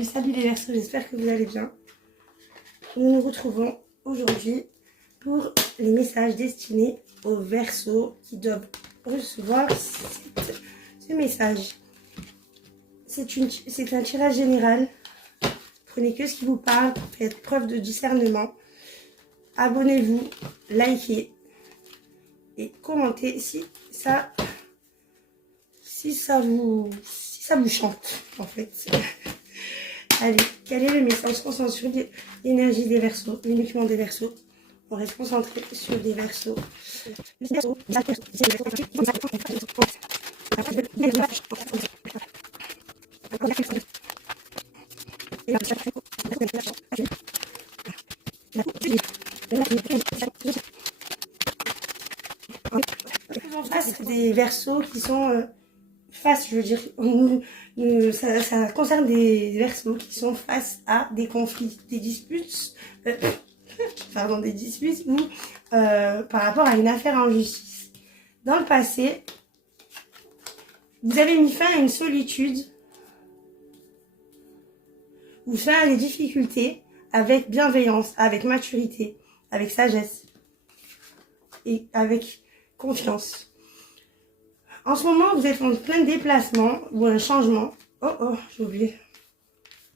Salut les Verseaux, j'espère que vous allez bien. Nous nous retrouvons aujourd'hui pour les messages destinés aux Verseaux qui doivent recevoir ce message. C'est un tirage général. Prenez que ce qui vous parle, faites preuve de discernement. Abonnez-vous, likez et commentez si ça vous chante en fait. Allez, quel est le message? On se concentre sur l'énergie des Verseaux, uniquement des Verseaux. On reste concentré sur des Verseaux. En face, des Verseaux qui sont face, je veux dire, ça concerne des Verseaux qui sont face à des conflits, des disputes, des disputes ou par rapport à une affaire en justice. Dans le passé, vous avez mis fin à une solitude ou fin à des difficultés avec bienveillance, avec maturité, avec sagesse et avec confiance. En ce moment, vous êtes en plein déplacement ou un changement. Oh, j'ai oublié.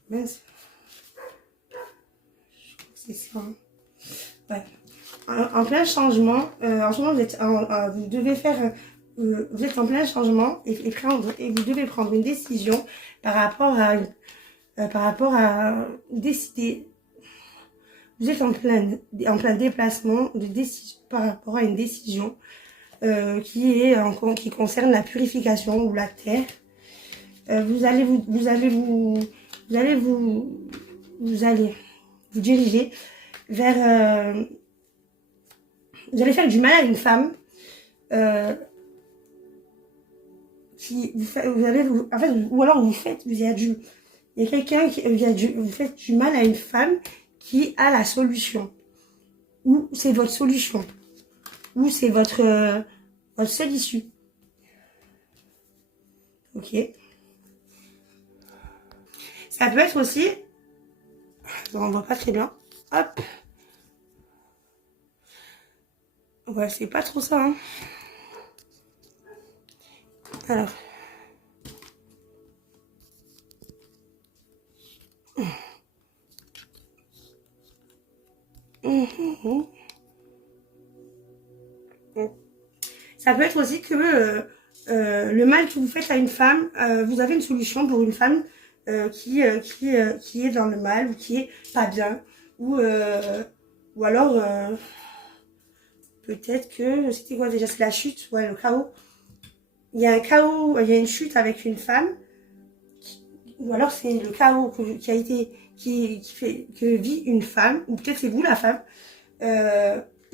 Mince. Je crois que c'est ça. Ouais. En plein changement. En ce moment, vous devez faire. Vous êtes en plein changement et vous devez prendre une décision par rapport à décider. Vous êtes en plein déplacement par rapport à une décision. Qui concerne la purification ou la terre. Vous allez vous diriger vers vous allez faire du mal à une femme vous faites du mal à une femme qui a la solution, ou c'est votre solution, ou c'est votre seule issue. Ok. Ça peut être aussi, on voit pas très bien. Hop. Ouais, c'est pas trop ça. Hein. Alors. Ça peut être aussi que le mal que vous faites à une femme, vous avez une solution pour une femme qui est dans le mal ou qui est pas bien, ou alors peut-être que c'était quoi déjà, c'est la chute, ouais, le chaos. Il y a un chaos, il y a une chute avec une femme, ou alors c'est le chaos que vit une femme, ou peut-être c'est vous la femme.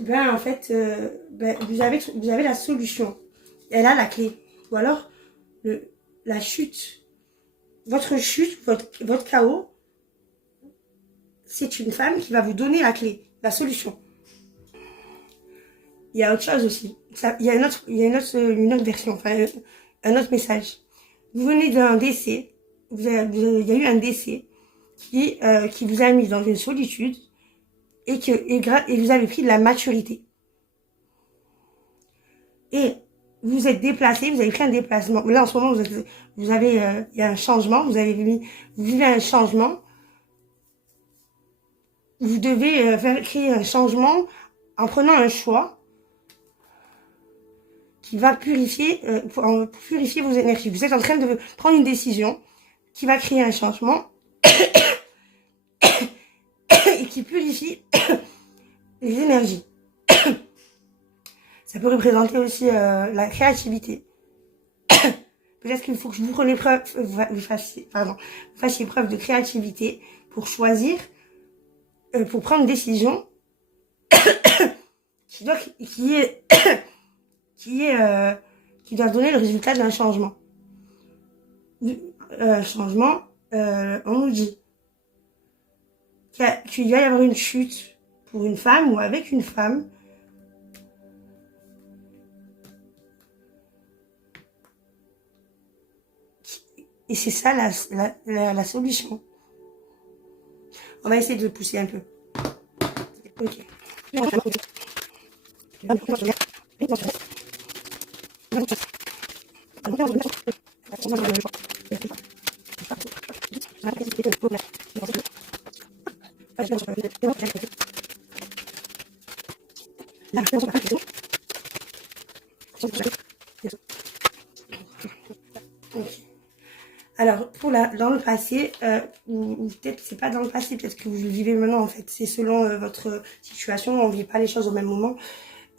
En fait, vous avez la solution. Elle a la clé. Ou alors, la chute. Votre chute, votre chaos, c'est une femme qui va vous donner la clé, la solution. Il y a autre chose aussi. Il y a une autre version, enfin, un autre message. Vous venez d'un décès. Il y a eu un décès qui vous a mis dans une solitude et vous avez pris de la maturité. Et vous êtes déplacé, vous avez pris un déplacement. Là, en ce moment, il y a un changement, vous vivez un changement. Vous devez créer un changement en prenant un choix qui va purifier vos énergies. Vous êtes en train de prendre une décision qui va créer un changement et qui purifie les énergies. Ça peut représenter aussi la créativité. Peut-être qu'il faut que vous fassiez preuve de créativité pour choisir, pour prendre une décision qui doit donner le résultat d'un changement. On nous dit qu'il va y avoir une chute pour une femme ou avec une femme. Et c'est ça la solution. On va essayer de le pousser un peu. Ok. Alors, dans le passé, ou peut-être c'est pas dans le passé, peut-être que vous le vivez maintenant en fait, c'est selon votre situation, on ne vit pas les choses au même moment.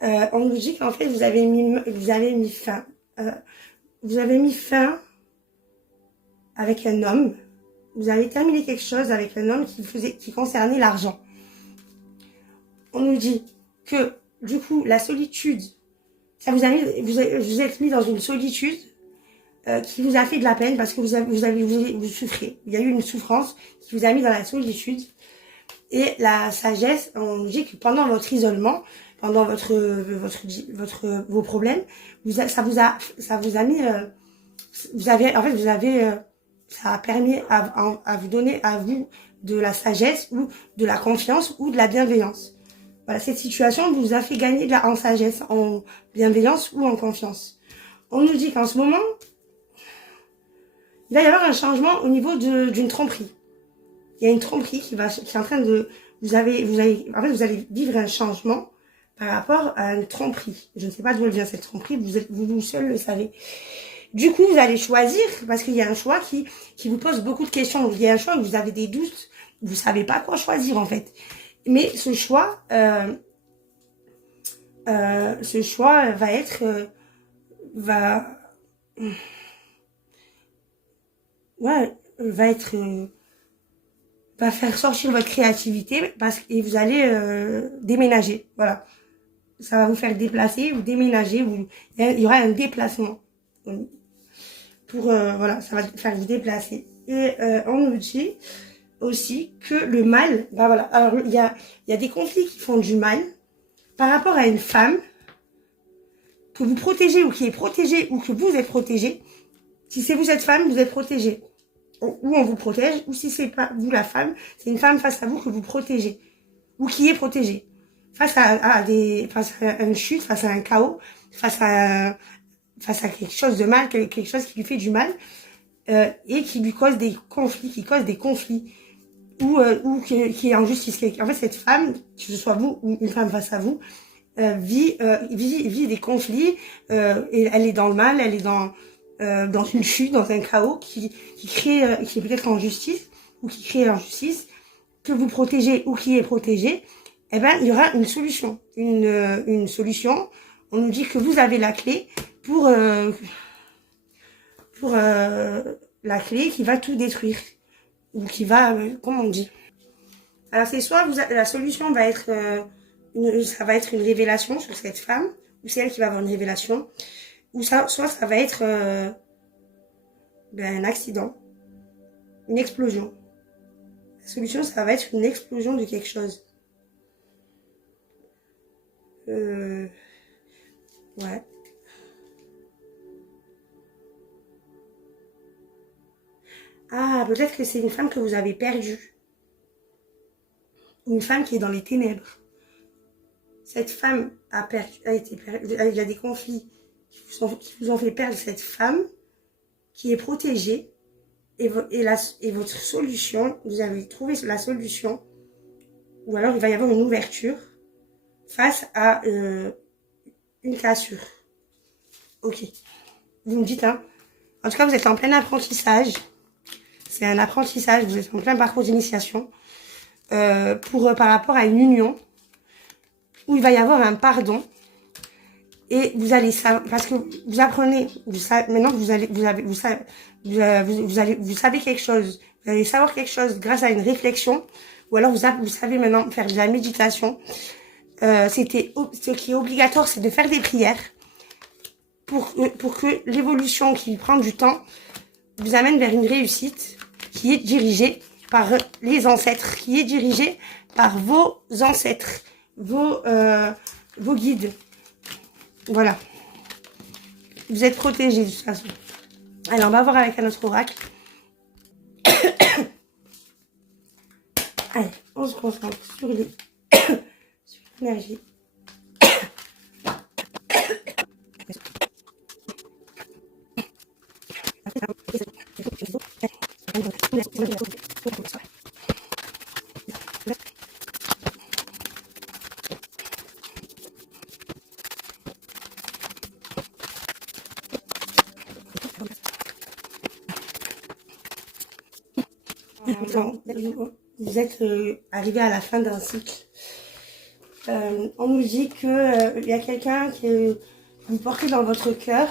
On nous dit qu'en fait vous avez mis fin, avec un homme, vous avez terminé quelque chose avec un homme qui concernait l'argent. On nous dit que du coup la solitude, ça vous êtes mis dans une solitude qui vous a fait de la peine parce que vous souffrez. Il y a eu une souffrance qui vous a mis dans la solitude. Et la sagesse, on dit que pendant votre isolement, pendant vos problèmes, ça vous a mis, ça a permis à vous donner à vous de la sagesse ou de la confiance ou de la bienveillance. Voilà, cette situation vous a fait gagner en sagesse, en bienveillance ou en confiance. On nous dit qu'en ce moment, il va y avoir un changement au niveau d'une tromperie. Il y a une tromperie qui est en train de, vous allez vivre un changement par rapport à une tromperie. Je ne sais pas d'où elle vient cette tromperie, vous seul le savez. Du coup, vous allez choisir, parce qu'il y a un choix qui vous pose beaucoup de questions. Il y a un choix où vous avez des doutes, vous savez pas quoi choisir en fait. Mais ce choix va être, va faire sortir votre créativité et vous allez déménager. Voilà. Ça va vous faire déplacer ou déménager. Il y aura un déplacement. Voilà, ça va faire vous déplacer. Et on nous dit aussi que le mal, bah voilà. Alors, il y a des conflits qui font du mal par rapport à une femme que vous protégez ou qui est protégée ou que vous êtes protégé. Si c'est vous cette femme, vous êtes protégé. Ou on vous protège, ou si c'est pas vous la femme, c'est une femme face à vous que vous protégez, ou qui est protégée. Face à une chute, face à un chaos, face à quelque chose de mal, quelque chose qui lui fait du mal, et qui lui cause des conflits, ou qui est en justice. En fait, cette femme, que ce soit vous ou une femme face à vous, vit des conflits, et elle est dans le mal, elle est dans une chute, dans un chaos qui est peut-être en justice ou qui crée l'injustice, que vous protégez ou qui est protégé, eh ben il y aura une solution, une solution. On nous dit que vous avez la clé pour la clé qui va tout détruire ou qui va, comment on dit. Alors c'est soit la solution va être ça va être une révélation sur cette femme, ou c'est elle qui va avoir une révélation. Ou soit ça va être un accident, une explosion. La solution, ça va être une explosion de quelque chose. Ouais. Ah, peut-être que c'est une femme que vous avez perdue. Une femme qui est dans les ténèbres. Cette femme il y a des conflits qui vous ont fait perdre cette femme qui est protégée et votre solution, vous avez trouvé la solution, ou alors il va y avoir une ouverture face à une cassure. Ok, vous me dites, hein. En tout cas, vous êtes en plein apprentissage. C'est un apprentissage, vous êtes en plein parcours d'initiation par rapport à une union où il va y avoir un pardon. Et vous allez savoir, parce que vous apprenez, maintenant vous savez quelque chose, vous allez savoir quelque chose grâce à une réflexion, ou alors vous savez maintenant faire de la méditation. Ce qui est obligatoire, c'est de faire des prières pour que l'évolution qui prend du temps vous amène vers une réussite qui est dirigée par les ancêtres, qui est dirigée par vos ancêtres, vos guides. Voilà. Vous êtes protégés de toute façon. Alors, on va voir avec un autre oracle. Allez, on se concentre sur les sur l'énergie. Vous êtes arrivé à la fin d'un cycle. On nous dit que il y a quelqu'un que vous portez dans votre cœur,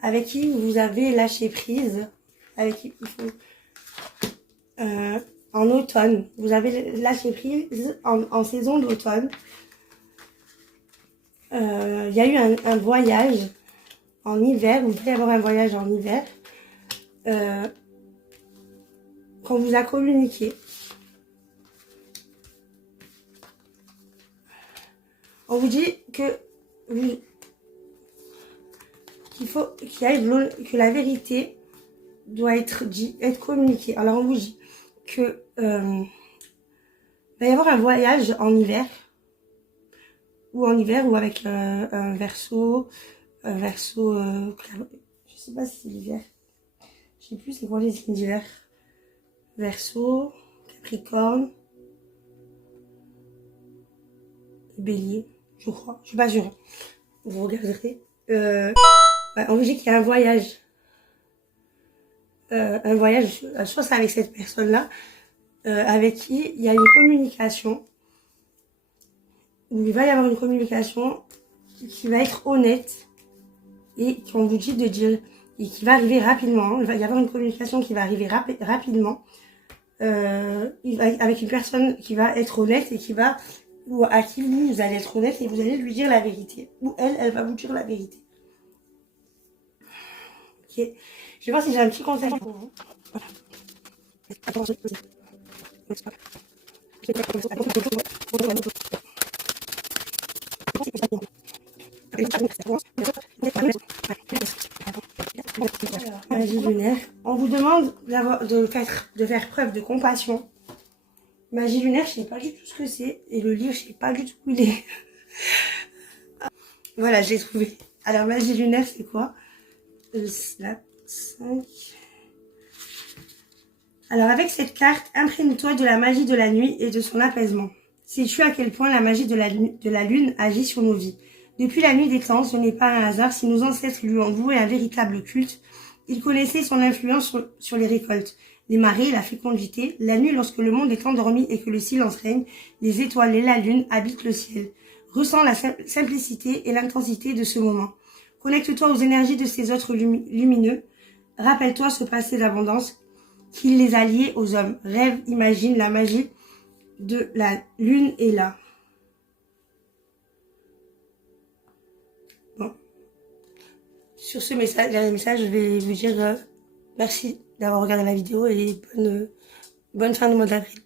avec qui vous avez lâché prise, avec qui il faut, en automne, vous avez lâché prise en saison d'automne. Il y a eu un voyage en hiver, vous devez avoir un voyage en hiver, qu'on vous a communiqué. On vous dit que que la vérité doit être communiquée. Alors on vous dit que va y avoir un voyage en hiver, ou avec un verso, je sais pas si c'est l'hiver, je sais plus c'est quoi les signes d'hiver, Verseau, Capricorne, Bélier, je crois, je suis pas sûre, vous regarderez. On vous dit qu'il y a un voyage, soit c'est avec cette personne-là, avec qui il y a une communication, où il va y avoir une communication qui va être honnête et qu'on vous dit de dire, et qui va arriver rapidement. Il va y avoir une communication qui va arriver rapidement, avec une personne qui va être honnête et ou à qui vous allez être honnête et vous allez lui dire la vérité, ou elle va vous dire la vérité. Ok, je vais voir si j'ai un petit conseil pour vous. Voilà. Magie lunaire. On vous demande de faire preuve de compassion. Magie lunaire, je sais pas du tout ce que c'est. Et le livre, je sais pas du tout où il est. Voilà, j'ai trouvé. Alors, magie lunaire, c'est quoi? La 5. Alors, avec cette carte, imprègne-toi de la magie de la nuit et de son apaisement. Sais-tu à quel point la magie de la lune agit sur nos vies? Depuis la nuit des temps, ce n'est pas un hasard si nos ancêtres lui ont voué un véritable culte. Ils connaissaient son influence sur les récoltes, les marées, la fécondité. La nuit, lorsque le monde est endormi et que le silence règne, les étoiles et la lune habitent le ciel. Ressens la simplicité et l'intensité de ce moment. Connecte-toi aux énergies de ces autres lumineux. Rappelle-toi ce passé d'abondance qui les a liés aux hommes. Rêve, imagine, la magie de la lune est là. Bon. Sur ce dernier message, je vais vous dire merci d'avoir regardé la vidéo et bonne fin de mois d'avril.